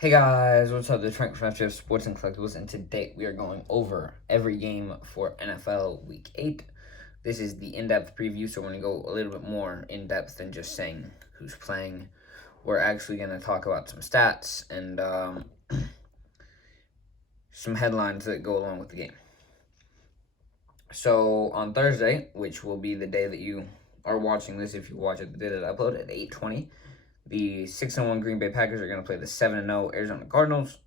Hey guys, what's up? The Frank from FGF Sports and Collectibles, and today we are going over every game for NFL Week 8. This is the in-depth preview, so we're going to go a little bit more in-depth than just saying who's playing. We're actually going to talk about some stats and some headlines that go along with the game. So on Thursday, which will be the day that you are watching this, if you watch it the day that I upload at 8:20, the 6-1 Green Bay Packers are going to play the 7-0 Arizona Cardinals.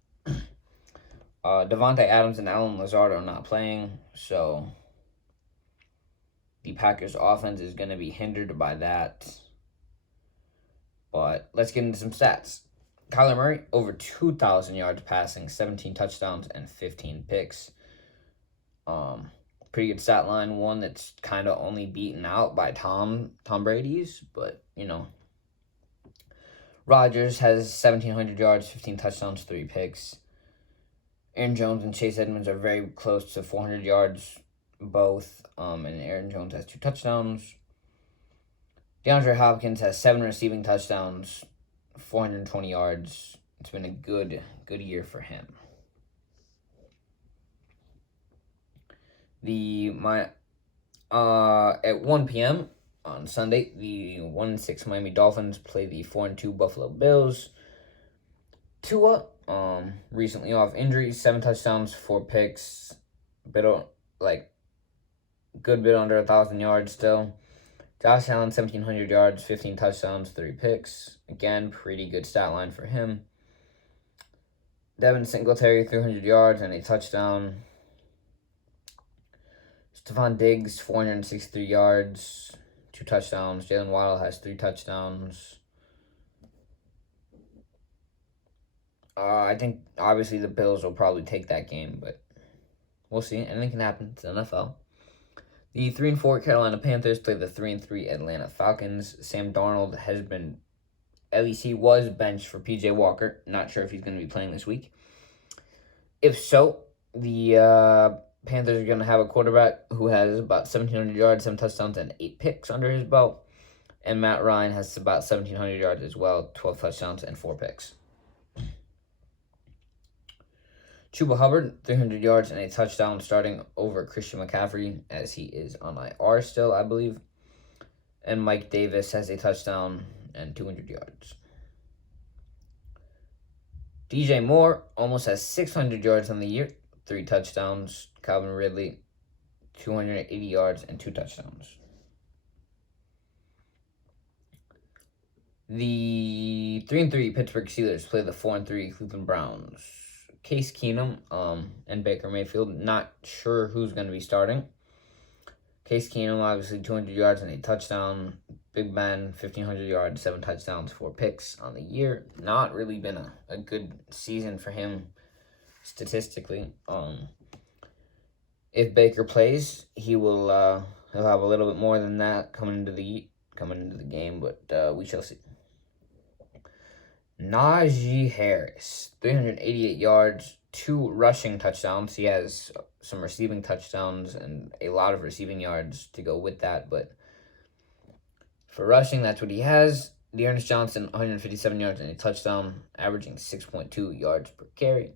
Devontae Adams and Allen Lazard are not playing, so the Packers' offense is going to be hindered by that. But let's get into some stats. Kyler Murray, over 2,000 yards passing, 17 touchdowns, and 15 picks. Pretty good stat line. One that's kind of only beaten out by Tom Brady's, but, Rodgers has 1,700 yards, 15 touchdowns, 3 picks. Aaron Jones and Chase Edmonds are very close to 400 yards both, and Aaron Jones has 2 touchdowns. DeAndre Hopkins has 7 receiving touchdowns, 420 yards. It's been a good year for him. At 1 p.m. on Sunday, the 1-6 Miami Dolphins play the 4-2 Buffalo Bills. Tua, recently off injury, 7 touchdowns, 4 picks, good bit under 1,000 yards still. Josh Allen, 1,700 yards, 15 touchdowns, 3 picks. Again, pretty good stat line for him. Devin Singletary, 300 yards and a touchdown. Stephon Diggs, 463 yards, 2 touchdowns. Jalen Waddle has 3 touchdowns. I think, obviously, the Bills will probably take that game, but we'll see. Anything can happen. It's the NFL. The 3-4 Carolina Panthers play the 3-3 Atlanta Falcons. Sam Darnold has been, at least he was benched for P.J. Walker. Not sure if he's going to be playing this week. If so, the Panthers are going to have a quarterback who has about 1,700 yards, 7 touchdowns, and 8 picks under his belt. And Matt Ryan has about 1,700 yards as well, 12 touchdowns, and 4 picks. Chuba Hubbard, 300 yards and a touchdown, starting over Christian McCaffrey, as he is on IR still, I believe. And Mike Davis has a touchdown and 200 yards. DJ Moore almost has 600 yards on the year, 3 touchdowns. Calvin Ridley, 280 yards and 2 touchdowns. The 3-3 Pittsburgh Steelers play the 4-3 Cleveland Browns. Case Keenum and Baker Mayfield, not sure who's going to be starting. Case Keenum, obviously 200 yards and a touchdown. Big Ben, 1,500 yards, 7 touchdowns, 4 picks on the year. Not really been a good season for him statistically. If Baker plays, he'll have a little bit more than that coming into the game, but we shall see. Najee Harris, 388 yards, 2 rushing touchdowns. He has some receiving touchdowns and a lot of receiving yards to go with that, but for rushing, that's what he has. Dearness Johnson, 157 yards and a touchdown, averaging 6.2 yards per carry.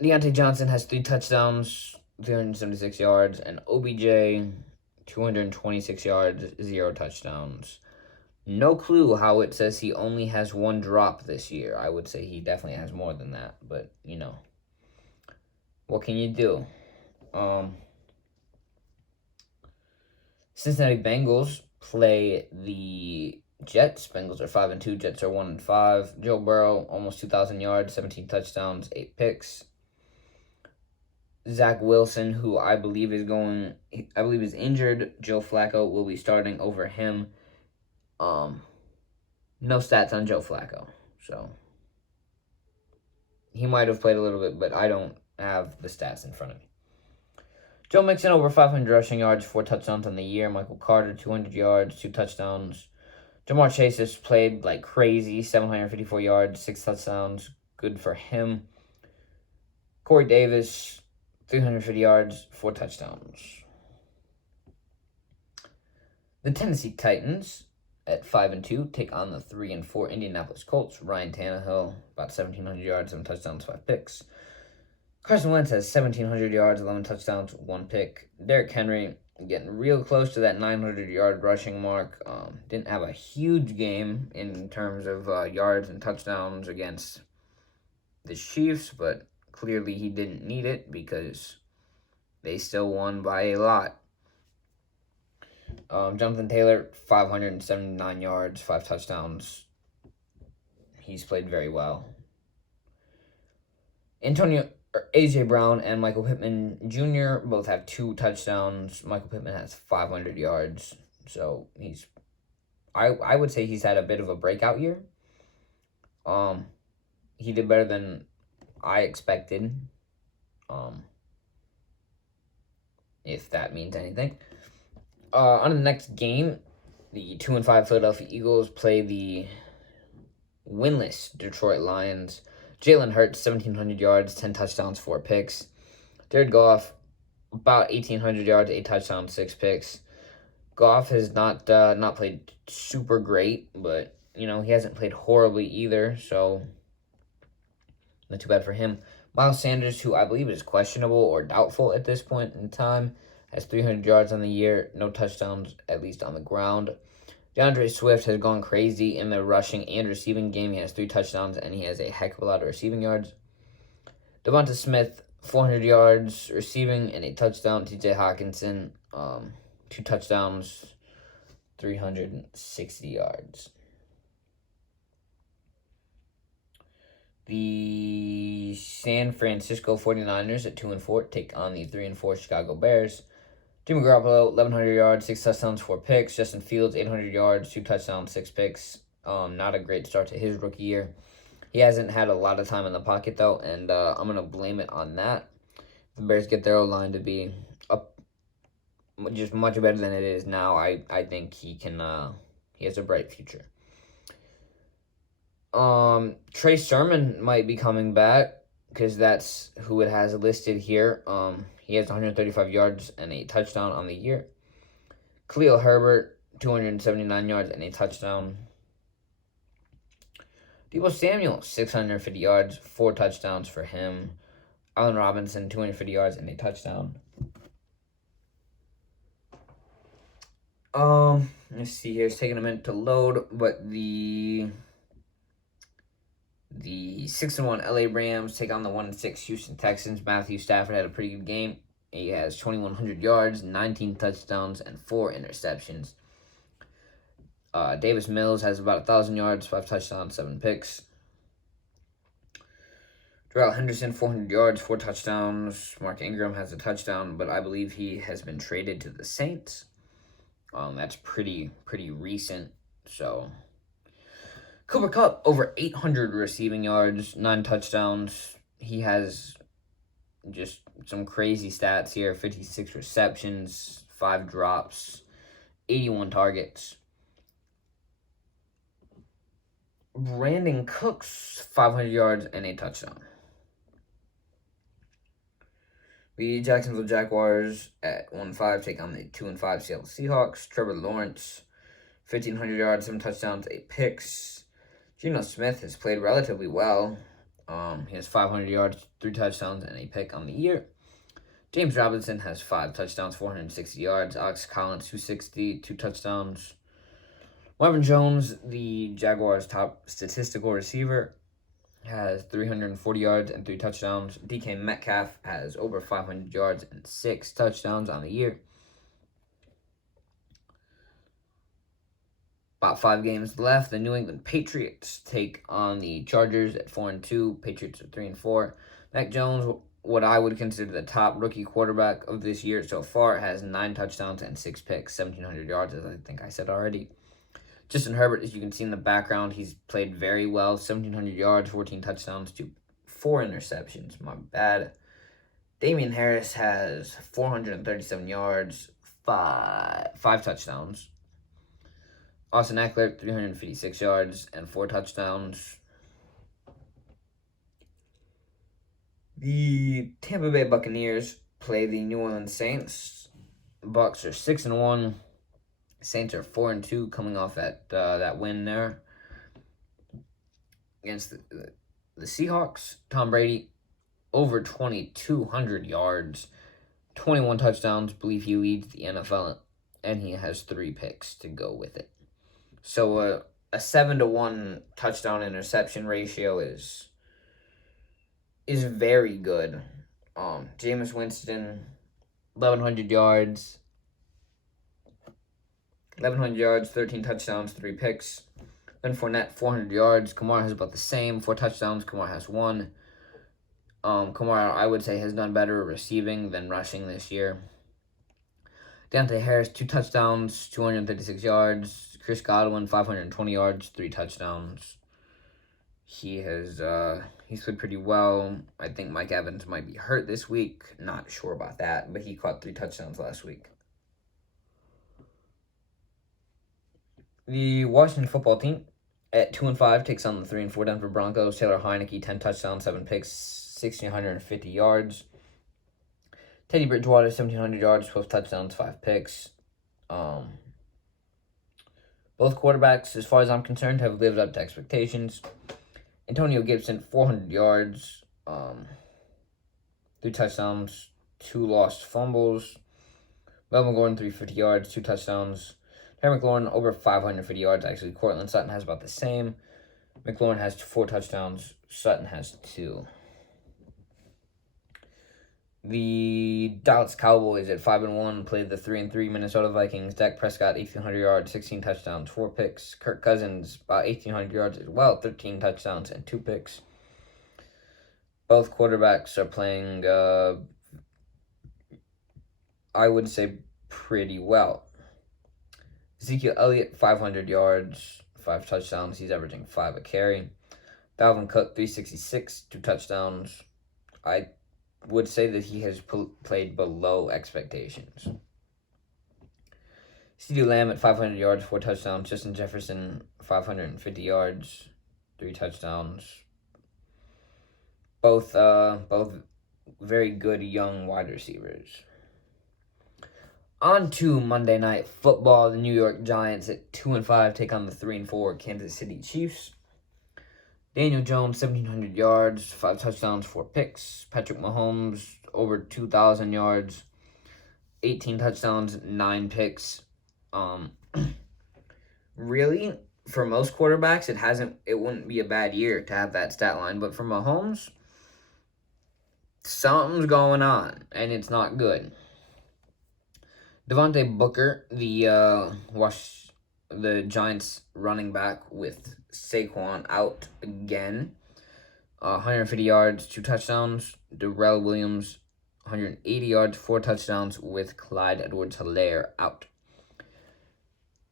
Deontay Johnson has 3 touchdowns, 376 yards, and OBJ, 226 yards, 0 touchdowns. No clue how it says he only has 1 drop this year. I would say he definitely has more than that, but, what can you do? Cincinnati Bengals play the Jets. Bengals are 5-2. Jets are 1-5. Joe Burrow, almost 2,000 yards, 17 touchdowns, 8 picks. Zach Wilson, who I believe is injured. Joe Flacco will be starting over him. No stats on Joe Flacco, so he might have played a little bit, but I don't have the stats in front of me. Joe Mixon, over 500 rushing yards, 4 touchdowns on the year. Michael Carter, 200 yards, 2 touchdowns. Jamar Chase has played like crazy, 754 yards, 6 touchdowns. Good for him. Corey Davis, 350 yards, 4 touchdowns. The Tennessee Titans, at 5-2 take on the 3-4 Indianapolis Colts. Ryan Tannehill, about 1,700 yards, 7 touchdowns, 5 picks. Carson Wentz has 1,700 yards, 11 touchdowns, 1 pick. Derrick Henry getting real close to that 900-yard rushing mark. Didn't have a huge game in terms of yards and touchdowns against the Chiefs, but clearly he didn't need it because they still won by a lot. Jonathan Taylor, 579 yards, 5 touchdowns. He's played very well. AJ Brown and Michael Pittman Jr. both have 2 touchdowns. Michael Pittman has 500 yards. So I would say he's had a bit of a breakout year. He did better than I expected. If that means anything. On the next game, the 2-5 Philadelphia Eagles play the winless Detroit Lions. Jalen Hurts, 1,700 yards, 10 touchdowns, 4 picks. Jared Goff, about 1,800 yards, 8 touchdowns, 6 picks. Goff has not played super great, but he hasn't played horribly either, so not too bad for him. Miles Sanders, who I believe is questionable or doubtful at this point in time, has 300 yards on the year, no touchdowns, at least on the ground. DeAndre Swift has gone crazy in the rushing and receiving game. He has 3 touchdowns, and he has a heck of a lot of receiving yards. Devonta Smith, 400 yards receiving and a touchdown. TJ Hawkinson, 2 touchdowns, 360 yards. The San Francisco 49ers at 2-4 take on the 3-4 Chicago Bears. Jimmy Garoppolo, 1,100 yards, 6 touchdowns, 4 picks. Justin Fields, 800 yards, 2 touchdowns, 6 picks. Not a great start to his rookie year. He hasn't had a lot of time in the pocket, though, and I'm going to blame it on that. If the Bears get their O-line to be up just much better than it is now, I think he has a bright future. Trey Sermon might be coming back because that's who it has listed here. He has 135 yards and a touchdown on the year. Khalil Herbert, 279 yards and a touchdown. Deebo Samuel, 650 yards, 4 touchdowns for him. Allen Robinson, 250 yards and a touchdown. Let's see here. It's taking a minute to load, but the 6-1 LA Rams take on the 1-6 Houston Texans. Matthew Stafford had a pretty good game. He has 2,100 yards, 19 touchdowns, and 4 interceptions. Davis Mills has about 1,000 yards, 5 touchdowns, 7 picks. Darrell Henderson, 400 yards, 4 touchdowns. Mark Ingram has a touchdown, but I believe he has been traded to the Saints. That's pretty recent. So Cooper Kupp, over 800 receiving yards, 9 touchdowns. He has just some crazy stats here. 56 receptions, 5 drops, 81 targets. Brandon Cooks, 500 yards and a touchdown. The Jacksonville Jaguars at 1-5 take on the 2-5 Seattle Seahawks. Trevor Lawrence, 1,500 yards, 7 touchdowns, 8 picks. Geno Smith has played relatively well. He has 500 yards, 3 touchdowns, and a pick on the year. James Robinson has 5 touchdowns, 460 yards. Alex Collins, 260, 2 touchdowns. Marvin Jones, the Jaguars' top statistical receiver, has 340 yards and 3 touchdowns. DK Metcalf has over 500 yards and 6 touchdowns on the year. About 5 games left. The New England Patriots take on the Chargers at 4-2. Patriots are 3-4. Mac Jones, what I would consider the top rookie quarterback of this year so far, has 9 touchdowns and 6 picks, 1,700 yards, as I think I said already. Justin Herbert, as you can see in the background, he's played very well. 1,700 yards, 14 touchdowns, 4 interceptions. My bad. Damian Harris has 437 yards, 5 touchdowns. Austin Eckler, 356 yards and 4 touchdowns. The Tampa Bay Buccaneers play the New Orleans Saints. Bucs are 6-1. Saints are 4-2 coming off that win there against the Seahawks. Tom Brady, over 2,200 yards, 21 touchdowns. Believe he leads the NFL, and he has 3 picks to go with it. So a 7-to-1 touchdown interception ratio is very good. Jameis Winston, 1,100 yards. 1,100 yards, 13 touchdowns, 3 picks. Then Fournette, 400 yards. Kamara has about the same, 4 touchdowns. Kamara has 1. Kamara, I would say, has done better receiving than rushing this year. Deontay Harris, 2 touchdowns, 236 yards. Chris Godwin, 520 yards, 3 touchdowns. He's played pretty well. I think Mike Evans might be hurt this week. Not sure about that, but he caught 3 touchdowns last week. The Washington football team at 2-5 takes on the 3-4 Denver Broncos. Taylor Heineke, 10 touchdowns, 7 picks, 1,650 yards. Teddy Bridgewater, 1,700 yards, 12 touchdowns, 5 picks. Both quarterbacks, as far as I'm concerned, have lived up to expectations. Antonio Gibson, 400 yards, 3 touchdowns, 2 lost fumbles. Melvin Gordon, 350 yards, 2 touchdowns. Terry McLaurin, over 550 yards, actually. Cortland Sutton has about the same. McLaurin has 4 touchdowns. Sutton has 2. The Dallas Cowboys at 5-1 played the 3-3 Minnesota Vikings. Dak Prescott, 1,800 yards, 16 touchdowns, 4 picks. Kirk Cousins, about 1,800 yards as well, 13 touchdowns and 2 picks. Both quarterbacks are playing, I would say, pretty well. Ezekiel Elliott, 500 yards, 5 touchdowns. He's averaging 5 a carry. Dalvin Cook, 366, 2 touchdowns. I would say that he has played below expectations. CeeDee Lamb at 500 yards, 4 touchdowns. Justin Jefferson, 550 yards, 3 touchdowns. Both very good young wide receivers. On to Monday Night Football. The New York Giants at 2-5 take on the 3-4 Kansas City Chiefs. Daniel Jones, 1,700 yards, 5 touchdowns, 4 picks. Patrick Mahomes, over 2,000 yards, 18 touchdowns, 9 picks. Really, for most quarterbacks, it wouldn't be a bad year to have that stat line. But for Mahomes, something's going on, and it's not good. Devontae Booker, the Giants running back with Saquon out again. 150 yards, 2 touchdowns. Darrell Williams, 180 yards, 4 touchdowns with Clyde Edwards-Helaire out.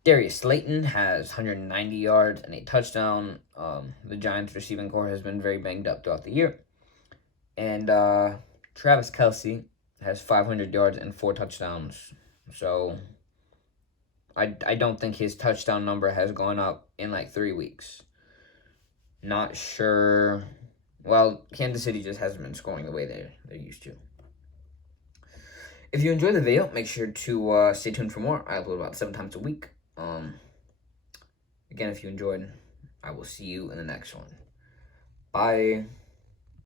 Darius Slayton has 190 yards and a touchdown. The Giants receiving corps has been very banged up throughout the year. And Travis Kelce has 500 yards and 4 touchdowns. So I don't think his touchdown number has gone up in like 3 weeks. Not sure. Well, Kansas City just hasn't been scoring the way they're used to. If you enjoyed the video, make sure to stay tuned for more. I upload about 7 times a week. Again, if you enjoyed, I will see you in the next one. Bye.